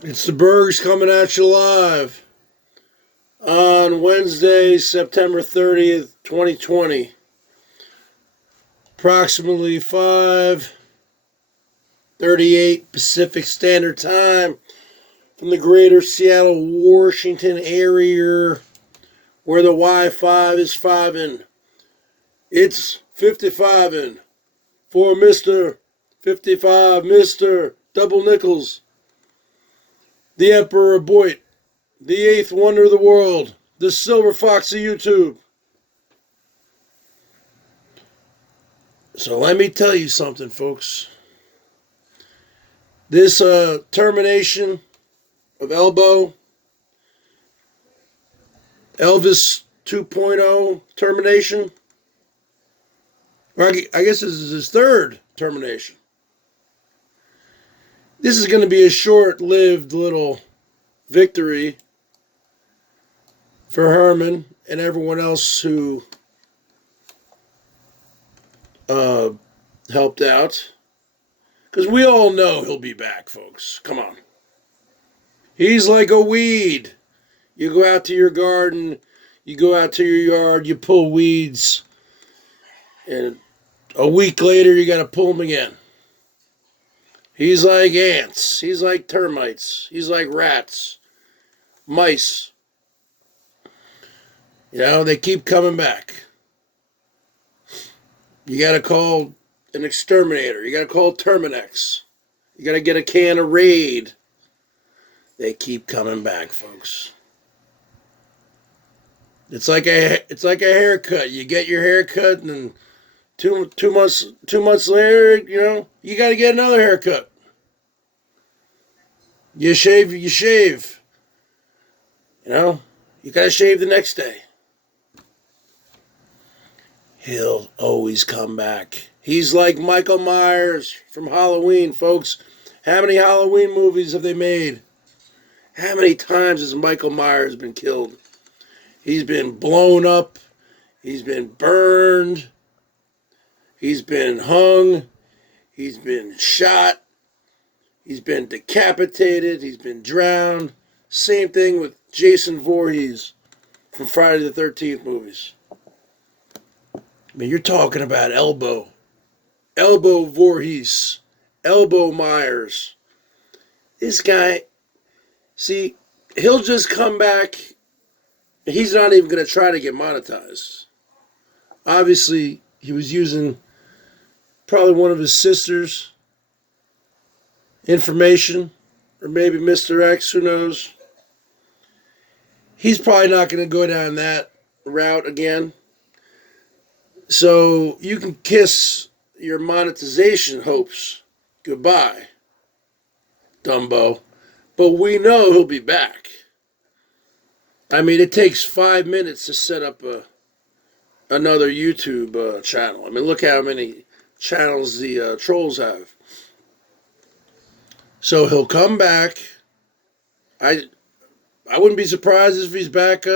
It's the Bergs coming at you live on Wednesday, September 30th, 2020. Approximately 5:38 Pacific Standard Time from the greater Seattle, Washington area where the Wi-Fi is 5-in. It's 55-in for Mr. 55, Mr. Double Nickels, the Emperor of BOYT, the eighth wonder of the world, the silver fox of YouTube. So let me tell you something, folks. This termination of Elbo, Elvis 2.0 termination, or I guess this is his third termination. This is going to be a short-lived little victory for Herman and everyone else who helped out. Because we all know he'll be back, folks. Come on. He's like a weed. You go out to your garden, you go out to your yard, you pull weeds, and a week later you got to pull them again. He's like ants. He's like termites. He's like rats, mice. You know, they keep coming back. You got to call an exterminator. You got to call Terminex. You got to get a can of Raid. They keep coming back, folks. It's like a haircut. You get your haircut, and then two months later, you know, you got to get another haircut. You shave. You know, you got to shave the next day. He'll always come back. He's like Michael Myers from Halloween, folks. How many Halloween movies have they made? How many times has Michael Myers been killed? He's been blown up. He's been burned. He's been hung. He's been shot. He's been decapitated. He's been drowned. Same thing with Jason Voorhees from Friday the 13th movies. I mean, you're talking about Elbo Voorhees, Elbo Myers. This guy, see, he'll just come back. He's not even going to try to get monetized. Obviously, he was using probably one of his sister's information, or maybe Mr. X, who knows. He's probably not going to go down that route again. So you can kiss your monetization hopes goodbye, Dumbo. But we know he'll be back. I mean, it takes 5 minutes to set up another YouTube channel. I mean, look how many channels the trolls have. So he'll come back. I wouldn't be surprised if he's back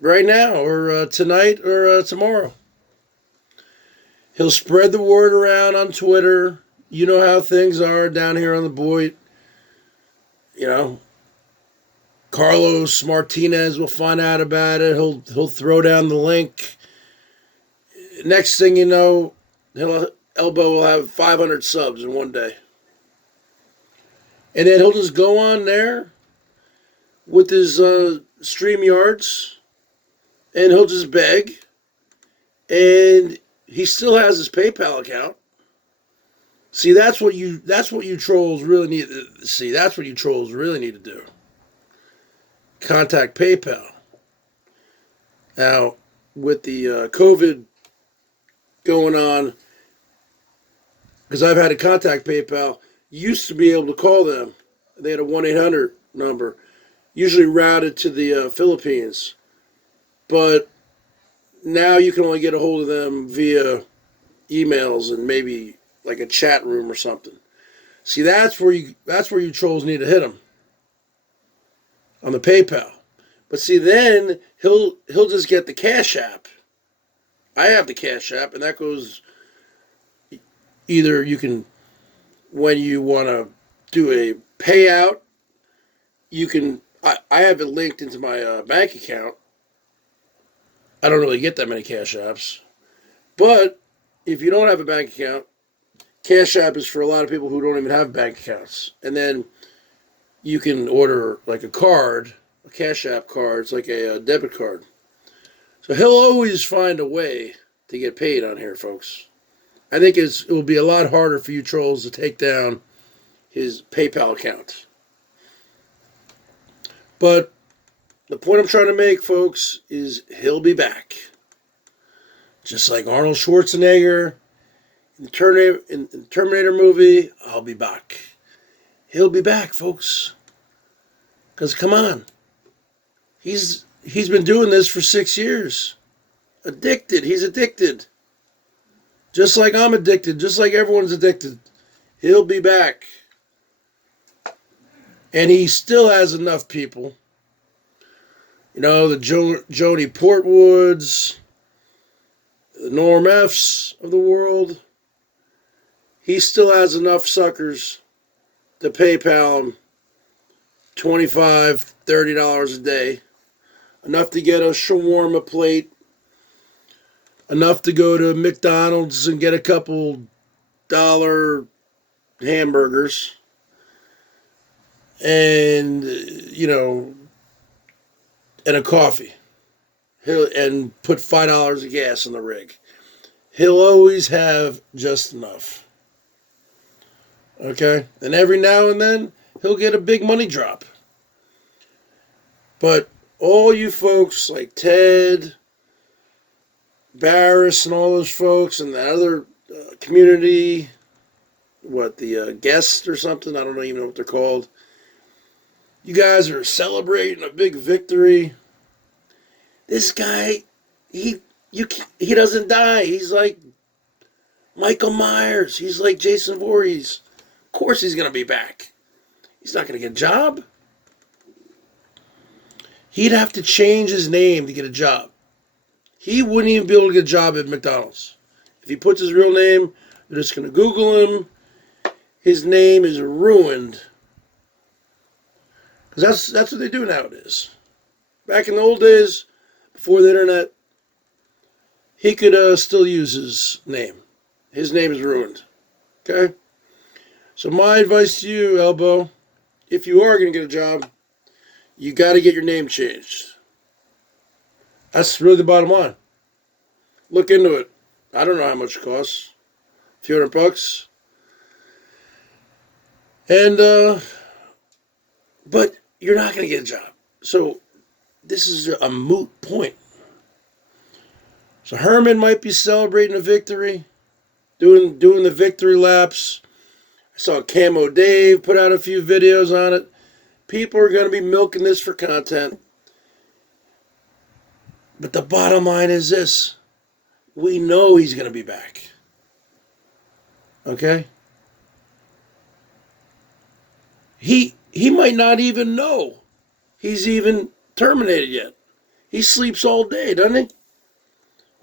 right now, or tonight, or tomorrow. He'll spread the word around on Twitter. You know how things are down here on the BOYT. You know, Carlos Martinez will find out about it. He'll throw down the link. Next thing you know, Elbo will have 500 subs in one day. And then he'll just go on there with his StreamYards, and he'll just beg, and he still has his PayPal account. See, that's what you trolls really need to see. That's what you trolls really need to do. Contact PayPal. Now, with the COVID going on, because I've had to contact PayPal, you used to be able to call them. They had a 1-800 number, usually routed to the Philippines. But now you can only get a hold of them via emails and maybe like a chat room or something. See, that's where you trolls need to hit them, on the PayPal. But see, then he'll just get the Cash App. I have the Cash App, and that goes either you can, when you want to do a payout. You can. I have it linked into my bank account. I don't really get that many Cash Apps. But if you don't have a bank account, Cash App is for a lot of people who don't even have bank accounts. And then you can order like a card, a Cash App card. It's like a debit card. So he'll always find a way to get paid on here, folks. I think it will be a lot harder for you trolls to take down his PayPal account. But the point I'm trying to make, folks, is he'll be back. Just like Arnold Schwarzenegger in the Terminator movie, I'll be back. He'll be back, folks. Because, come on. He's been doing this for 6 years. Addicted. He's addicted. Just like I'm addicted. Just like everyone's addicted. He'll be back. And he still has enough people. You know, the Jody Portwoods, the Norm F's of the world. He still has enough suckers to PayPal him $25, $30 a day. Enough to get a shawarma plate. Enough to go to McDonald's and get a couple dollar hamburgers. And, you know, and a coffee. And put $5 of gas in the rig. He'll always have just enough. Okay? And every now and then, he'll get a big money drop. But all you folks like Ted, Barris, and all those folks, and the other community, the guest or something, I don't even know what they're called. You guys are celebrating a big victory. This guy, he doesn't die. He's like Michael Myers. He's like Jason Voorhees. Of course he's going to be back. He's not going to get a job. He'd have to change his name to get a job. He wouldn't even be able to get a job at McDonald's. If he puts his real name, they're just going to Google him. His name is ruined. Because that's what they do nowadays. Back in the old days, before the internet, he could still use his name. His name is ruined. Okay? So my advice to you, Elbo, if you are going to get a job, you got to get your name changed. That's really the bottom line. Look into it. I don't know how much it costs. A few $100. And, but you're not going to get a job. So this is a moot point. So Herman might be celebrating a victory, doing the victory laps. I saw Camo Dave put out a few videos on it. People are going to be milking this for content. But the bottom line is this. We know he's going to be back. Okay? He might not even know he's even terminated yet. He sleeps all day, doesn't he?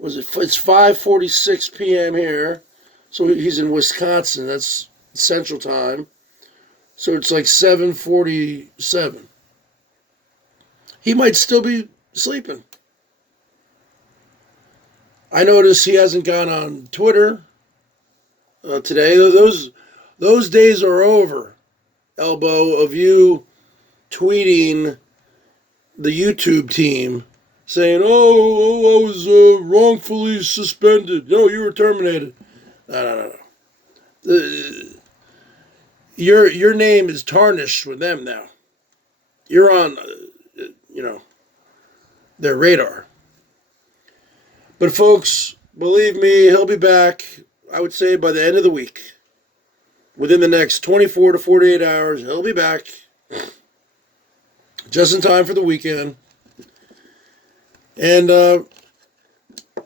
It's 5:46 p.m. here. So he's in Wisconsin. That's Central Time. So it's like 7:47. He might still be sleeping. I noticed he hasn't gone on Twitter today. Those days are over, Elbo, of you tweeting the YouTube team saying, I was wrongfully suspended. No, you were terminated. No. Your name is tarnished with them now. You're on, their radar. But folks, believe me, he'll be back, I would say, by the end of the week. Within the next 24 to 48 hours, he'll be back. Just in time for the weekend. And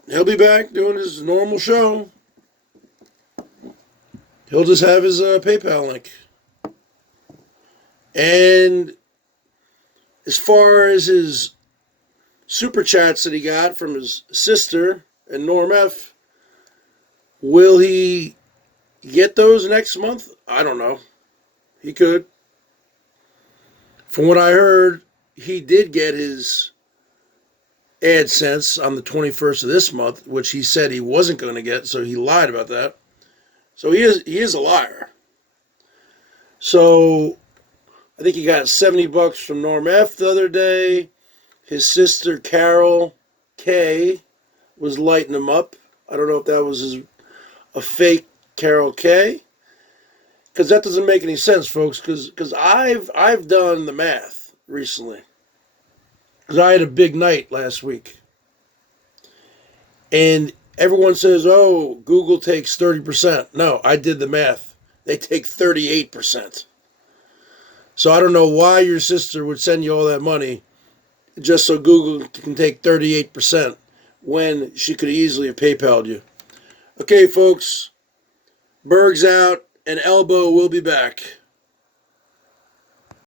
he'll be back doing his normal show. He'll just have his PayPal link. And as far as his super chats that he got from his sister and Norm F, will he get those next month? I don't know. He could. From what I heard, he did get his AdSense on the 21st of this month, which he said he wasn't going to get, so he lied about that. So he is a liar. So I think he got $70 from Norm F the other day. His sister Carol K was lighting him up. I don't know if that was a fake Carol K, because that doesn't make any sense, folks. Because I've done the math recently. Because I had a big night last week, and everyone says, "Oh, Google takes 30%." No, I did the math. They take 38%. So I don't know why your sister would send you all that money just so Google can take 38% when she could easily have PayPal'd you. Okay, folks, Berg's out, and Elbo will be back.